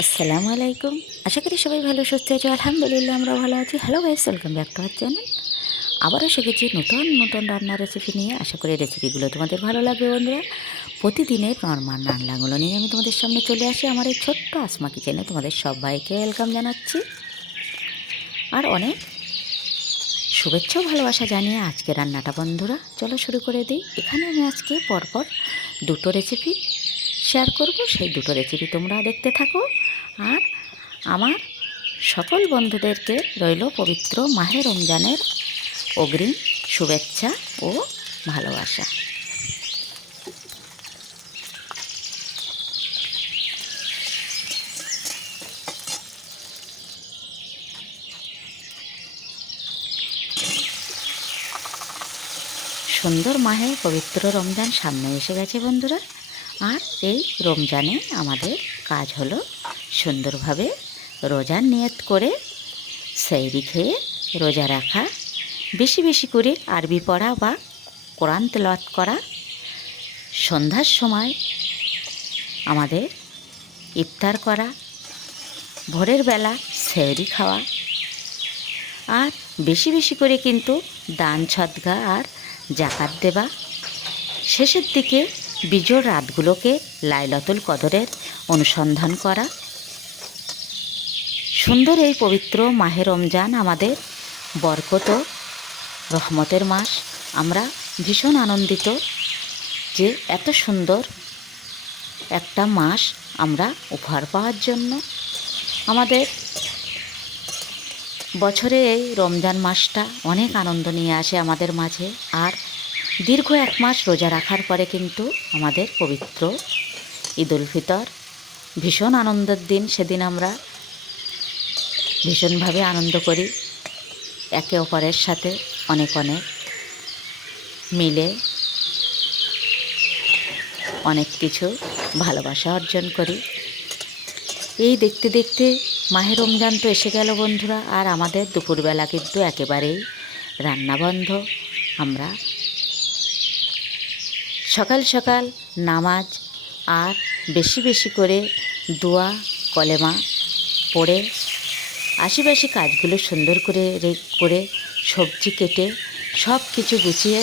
আসসালামু আলাইকুম। আশা করি সবাই ভালো, সুস্থ আছো। আলহামদুলিল্লাহ, আমরা ভালো আছি। Hello guys welcome back to our channel আবারও শিখেছি নতুন নতুন রান্নার রেসিপি নিয়ে। আশা করি রেসিপিগুলো তোমাদের ভালো লাগবে বন্ধুরা। প্রতিদিনের নর্মাল রান্নাগুলো নিয়ে আমি তোমাদের সামনে চলে আসি। আমার এই ছোট্ট আসমা কিচেনে তোমাদের সবাইকে ওয়েলকাম জানাচ্ছি। আর অনেক শুভেচ্ছা ভালোবাসা জানিয়ে আজকে রান্নাটা বন্ধুরা, চলো শুরু করে দিই। এখানে আমি আজকে পরপর দুটো রেসিপি শেয়ার করব, সেই দুটো রেসিপি তোমরা দেখতে থাকো। আর আমার সকল বন্ধুদেরকে রইল পবিত্র মাহে রমজানের অগ্রিম শুভেচ্ছা ও ভালোবাসা। সুন্দর মাহে পবিত্র রমজান সামনে এসে গেছে বন্ধুরা। আর এই রমজানে আমাদের কাজ হলো সুন্দরভাবে রোজার নিয়ত করে সেইরি খেয়ে রোজা রাখা, বেশি বেশি করে আরবি পড়া বা কোরআন তেলাওয়াত করা। সন্ধ্যার সময় আমাদের ইফতার করা, ভোরের বেলা সেহরি খাওয়া আর বেশি বেশি করে কিন্তু দান ছদগা আর জাকাত দেবা শেষের দিকে বিজোড় রাতগুলোকে লাইলাতুল কদরের অনুসন্ধান করা। সুন্দর এই পবিত্র মাহে রমজান আমাদের বরকত রহমতের মাস। আমরা ভীষণ আনন্দিত যে এত সুন্দর একটা মাস আমরা উপহার পাওয়ার জন্য। আমাদের বছরে এই রমজান মাসটা অনেক আনন্দ নিয়ে আসে আমাদের মাঝে। আর দীর্ঘ এক মাস রোজা রাখার পরে কিন্তু আমাদের পবিত্র ঈদ উল ফিতর ভীষণ আনন্দের দিন। সেদিন আমরা ভীষণভাবে আনন্দ করি। একে অপরের সাথে অনেক অনেক মিলে অনেক কিছু ভালোবাসা অর্জন করি। এই দেখতে দেখতে মাহে রমজান তো এসে গেল বন্ধুরা। আর আমাদের দুপুরবেলা কিন্তু একেবারেই রান্না বন্ধ। আমরা সকাল সকাল নামাজ আর বেশি বেশি করে দোয়া, কলেমা পড়ে আশিবাসি কাজগুলো সুন্দর করে করে সবজি কেটে সব কিছু গুছিয়ে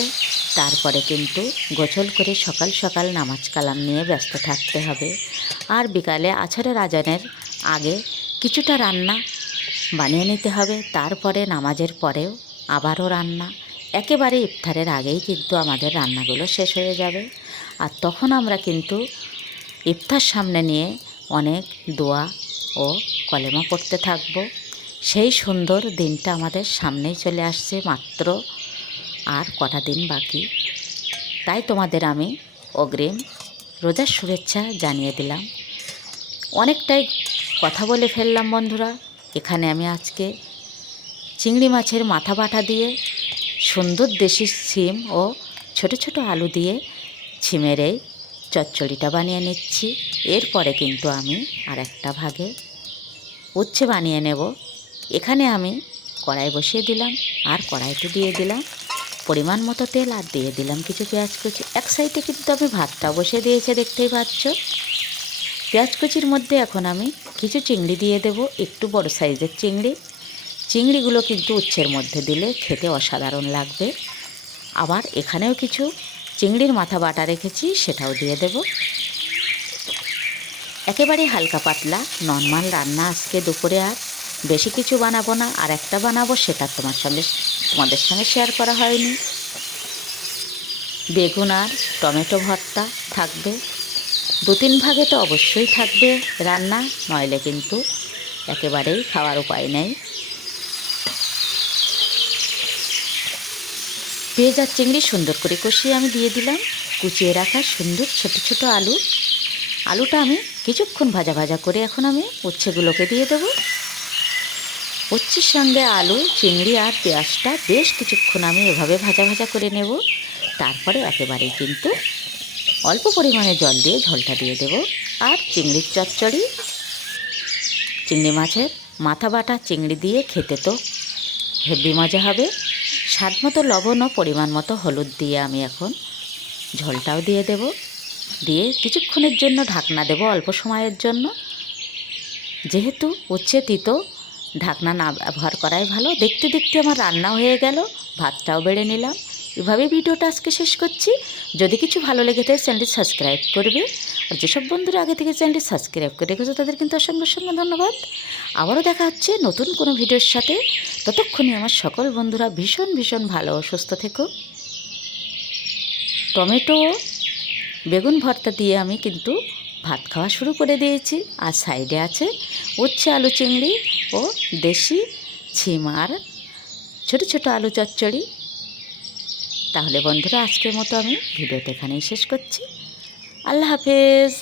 তারপরে কিন্তু গোছল করে সকাল সকাল নামাজ কালাম নিয়ে ব্যস্ত থাকতে হবে। আর বিকালে আছরের আজানের আগে কিছুটা রান্না বানিয়ে নিতে হবে। তারপরে নামাজের পরেও আবারও রান্না। একেবারে ইফতারের আগেই কিন্তু আমাদের রান্নাগুলো শেষ হয়ে যাবে। আর তখন আমরা কিন্তু ইফতার সামনে নিয়ে অনেক দোয়া ও কলেমা পড়তে থাকব। সেই সুন্দর দিনটা আমাদের সামনেই চলে আসছে মাত্র আর কটা দিন বাকি। তাই তোমাদের আমি অগ্রিম রোজার শুভেচ্ছা জানিয়ে দিলাম। অনেকটাই কথা বলে ফেললাম বন্ধুরা। এখানে আমি আজকে চিংড়ি মাছের মাথা বাটা দিয়ে সুন্দর দেশি সিম ও ছোট ছোট আলু দিয়ে ছিমের এই চচ্চড়িটা বানিয়ে নিচ্ছি। এরপরে কিন্তু আমি আর একটা ভাগে উচ্ছে বানিয়ে নেব। এখানে আমি কড়াই বসিয়ে দিলাম, আর কড়াইতে দিয়ে দিলাম পরিমাণ মতো তেল, আর দিয়ে দিলাম কিছু পেঁয়াজ কুচি। এক সাইডে কিন্তু আমি ভাতটা বসিয়ে দিয়েছে, দেখতেই পাচ্ছ। পেঁয়াজ কুচির মধ্যে এখন আমি কিছু চিংড়ি দিয়ে দেব, একটু বড় সাইজের চিংড়ি। চিংড়িগুলো কিন্তু উচ্ছের মধ্যে দিলে খেতে অসাধারণ লাগবে। আবার এখানেও কিছু চিংড়ির মাথা বাটা রেখেছি, সেটাও দিয়ে দেব। একেবারে হালকা পাতলা, নর্মাল রান্না আজকে দুপুরে আর। বেশি কিছু বানাবো না, আর একটা বানাবো, সেটা তোমার সঙ্গে, তোমাদের সঙ্গে শেয়ার করা হয়নি। বেগুন আর টমেটো ভর্তা থাকবে। দু তিন ভাগে তো অবশ্যই থাকবে রান্না, নইলে কিন্তু একেবারেই খাওয়ার উপায় নেই। পেঁয়াজ আর চিংড়ি সুন্দর করে কষিয়ে আমি দিয়ে দিলাম। কুচিয়ে রাখা সুন্দর ছোট ছোট আলু। আলুটা আমি কিছুক্ষণ ভাজা ভাজা করে এখন আমি উচ্ছেগুলোকে দিয়ে দেবো। উচ্ছের সঙ্গে আলু, চিংড়ি আর পেঁয়াজটা বেশ কিছুক্ষণ আমি এভাবে ভাজা ভাজা করে নেব। তারপরে একেবারেই কিন্তু অল্প পরিমাণে জল দিয়ে ঝোলটা দিয়ে দেব। আর চিংড়ির চচ্চড়ি, চিংড়ি মাছের মাথা বাটা চিংড়ি দিয়ে খেতে তো হেভি মজা হবে। স্বাদ মতো লবণ ও পরিমাণ মতো হলুদ দিয়ে আমি এখন ঝোলটাও দিয়ে দেব। দিয়ে কিছুক্ষণের জন্য ঢাকনা দেব অল্প সময়ের জন্য। যেহেতু উচ্ছে তিতো ঢাকনা না ব্যবহার করাই ভালো। দেখতে দেখতে আমার রান্না হয়ে গেল, ভাতটাও বেড়ে নিলাম। এভাবে ভিডিওটা আজকে শেষ করছি। যদি কিছু ভালো লেগে থাকে, চ্যানেলটি সাবস্ক্রাইব করবে। আর যেসব বন্ধুরা আগে থেকে চ্যানেলটি সাবস্ক্রাইব করে রেখেছো, তাদের কিন্তু অসংখ্য অসংখ্য ধন্যবাদ। আবারও দেখা হচ্ছে নতুন কোনো ভিডিওর সাথে। ততক্ষণে আমার সকল বন্ধুরা ভীষণ ভীষণ ভালো ও সুস্থ থেকো। টমেটো, বেগুন ভর্তা দিয়ে আমি কিন্তু ভাত খাওয়া শুরু করে দিয়েছি। আর সাইডে আছে উচ্ছে, আলু চিংড়ি ও দেশি ছিম আর ছোটো ছোটো আলু চচ্চড়ি। তাহলে বন্ধুরা, আজকের মতো আমি ভিডিওটা এখানেই শেষ করছি। আল্লাহ হাফেজ।